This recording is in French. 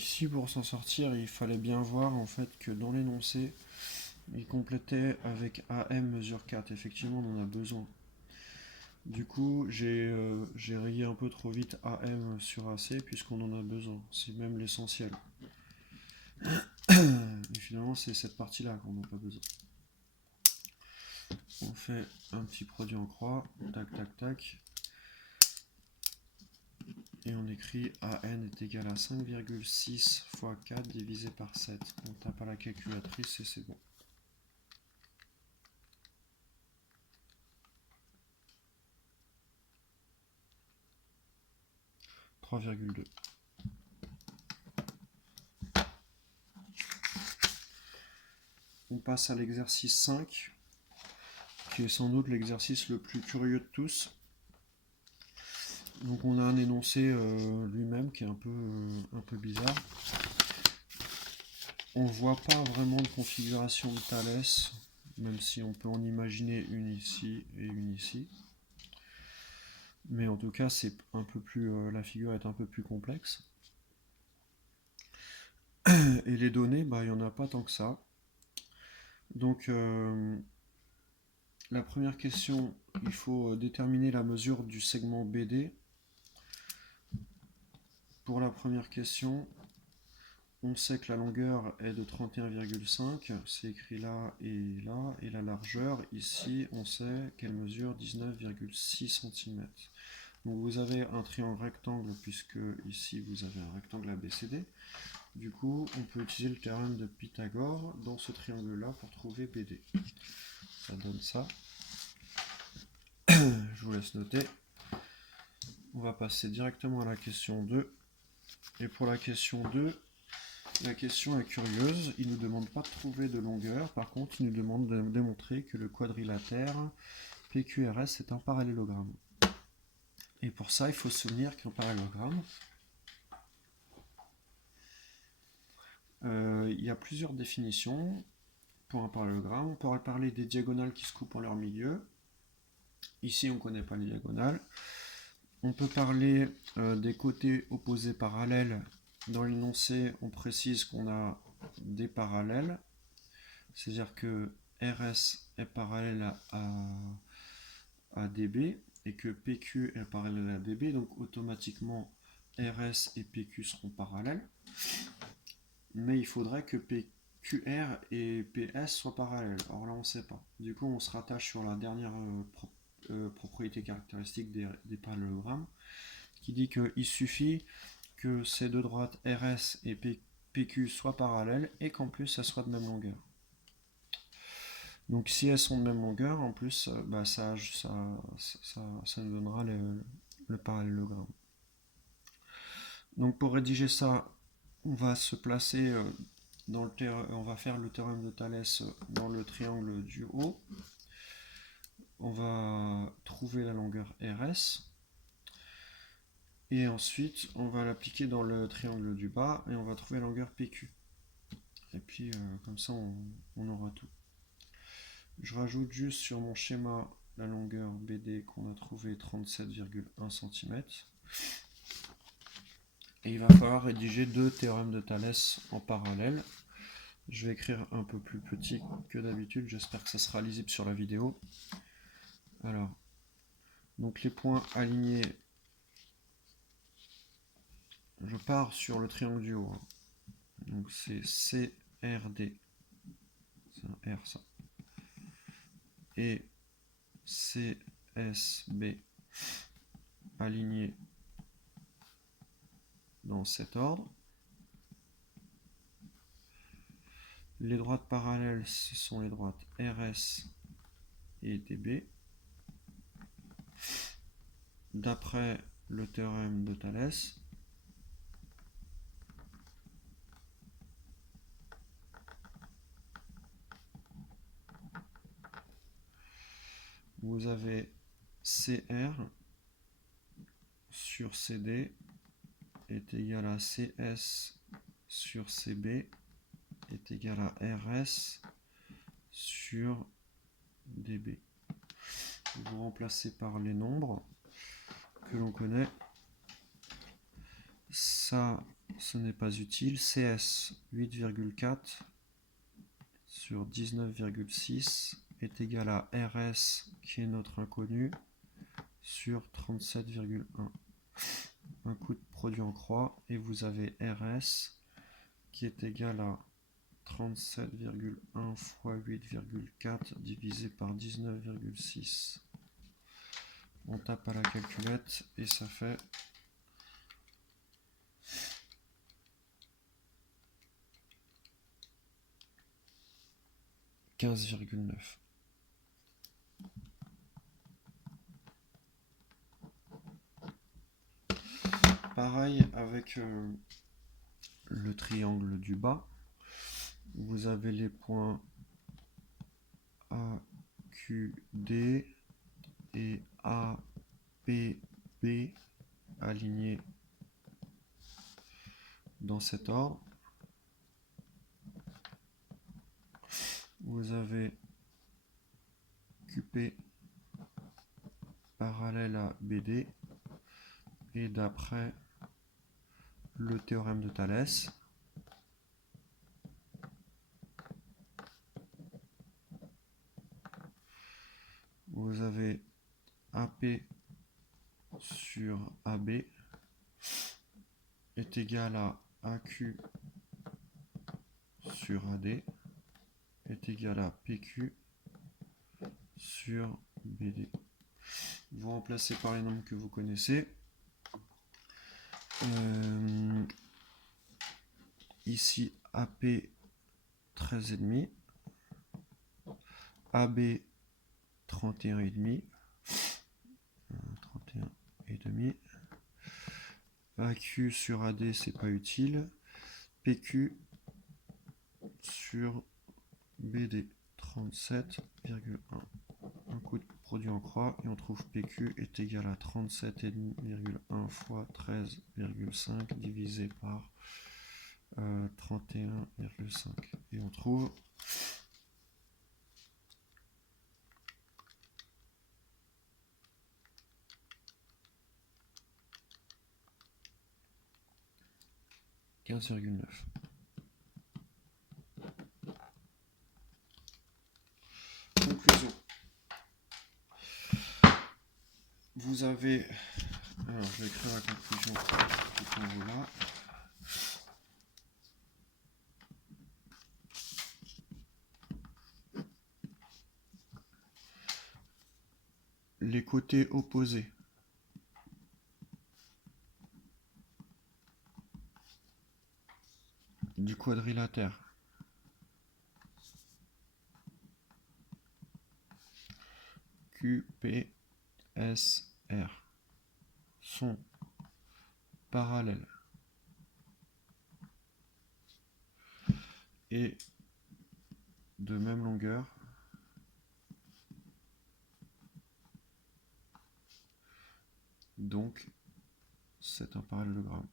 Ici, pour s'en sortir, il fallait bien voir en fait que dans l'énoncé, il complétait avec AM mesure 4. Effectivement, on en a besoin. Du coup, j'ai rayé un peu trop vite AM sur AC puisqu'on en a besoin. C'est même l'essentiel. Et finalement, c'est cette partie-là qu'on n'a pas besoin. On fait un petit produit en croix. Tac, tac, tac. Et on écrit AN est égal à 5,6 fois 4 divisé par 7. On tape à la calculatrice et c'est bon. 3,2. On passe à l'exercice 5, qui est sans doute l'exercice le plus curieux de tous. Donc on a un énoncé lui-même qui est un peu bizarre. On ne voit pas vraiment de configuration de Thalès, même si on peut en imaginer une ici et une ici. Mais en tout cas, c'est un peu plus, la figure est un peu plus complexe. Et les données, il n'y en a pas tant que ça. Donc la première question, il faut déterminer la mesure du segment BD. Pour la première question, on sait que la longueur est de 31,5, c'est écrit là, et la largeur, ici, on sait qu'elle mesure 19,6 cm. Donc vous avez un triangle rectangle, puisque ici vous avez un rectangle ABCD. Du coup, on peut utiliser le théorème de Pythagore dans ce triangle-là pour trouver BD. Ça donne ça. Je vous laisse noter. On va passer directement à la question 2. Et pour la question 2, la question est curieuse. Il ne nous demande pas de trouver de longueur. Par contre, il nous demande de démontrer que le quadrilatère PQRS est un parallélogramme. Et pour ça, il faut se souvenir qu'un parallélogramme, il y a plusieurs définitions pour un parallélogramme. On pourrait parler des diagonales qui se coupent en leur milieu. Ici, on ne connaît pas les diagonales. On peut parler des côtés opposés parallèles. Dans l'énoncé, on précise qu'on a des parallèles. C'est-à-dire que RS est parallèle à DB et que PQ est parallèle à DB. Donc automatiquement, RS et PQ seront parallèles. Mais il faudrait que PQR et PS soient parallèles. Or là, on ne sait pas. Du coup, on se rattache sur la dernière propriété caractéristique des parallélogrammes, qui dit qu'il suffit que ces deux droites RS et PQ soient parallèles et qu'en plus, elles soient de même longueur. Donc si elles sont de même longueur, en plus, ça nous donnera le parallélogramme. Donc pour rédiger ça, on va se placer on va faire le théorème de Thalès dans le triangle du haut. On va trouver la longueur RS. Et ensuite, on va l'appliquer dans le triangle du bas et on va trouver la longueur PQ. Et puis, comme ça, on aura tout. Je rajoute juste sur mon schéma la longueur BD qu'on a trouvé 37,1 cm. Et il va falloir rédiger deux théorèmes de Thalès en parallèle. Je vais écrire un peu plus petit que d'habitude, j'espère que ça sera lisible sur la vidéo. Alors, donc les points alignés, je pars sur le triangle du haut. Donc c'est CRD, c'est un R ça, et CSB alignés dans cet ordre. Les droites parallèles, ce sont les droites RS et DB. D'après le théorème de Thalès, vous avez CR sur CD est égal à CS sur CB est égal à RS sur DB. Vous remplacez par les nombres que l'on connaît. Ça ce n'est pas utile. CS 8,4 sur 19,6 est égal à RS, qui est notre inconnu, sur 37,1. Un coût de produit en croix, et vous avez RS qui est égal à 37,1 fois 8,4 divisé par 19,6. On tape à la calculette et ça fait 15,9. Pareil avec le triangle du bas. Vous avez les points AQD et APB alignés dans cet ordre. Vous avez QP parallèle à BD, et d'après le théorème de Thalès, vous avez AP sur AB est égal à AQ sur AD est égal à PQ sur BD. Vous remplacez par les nombres que vous connaissez. Ici AP 13,5, AB 31,5, 31,5, AQ sur AD c'est pas utile, PQ sur BD 37,1. Un coût de produit en croix, et on trouve PQ est égal à 37,1 fois 13,5 divisé par 31,5. Et on trouve 15,9. Conclusion. Vous avez... Alors, je vais écrire la conclusion tout en haut là. Les côtés opposés du quadrilatère QPSR sont parallèles et de même longueur, donc c'est un parallélogramme.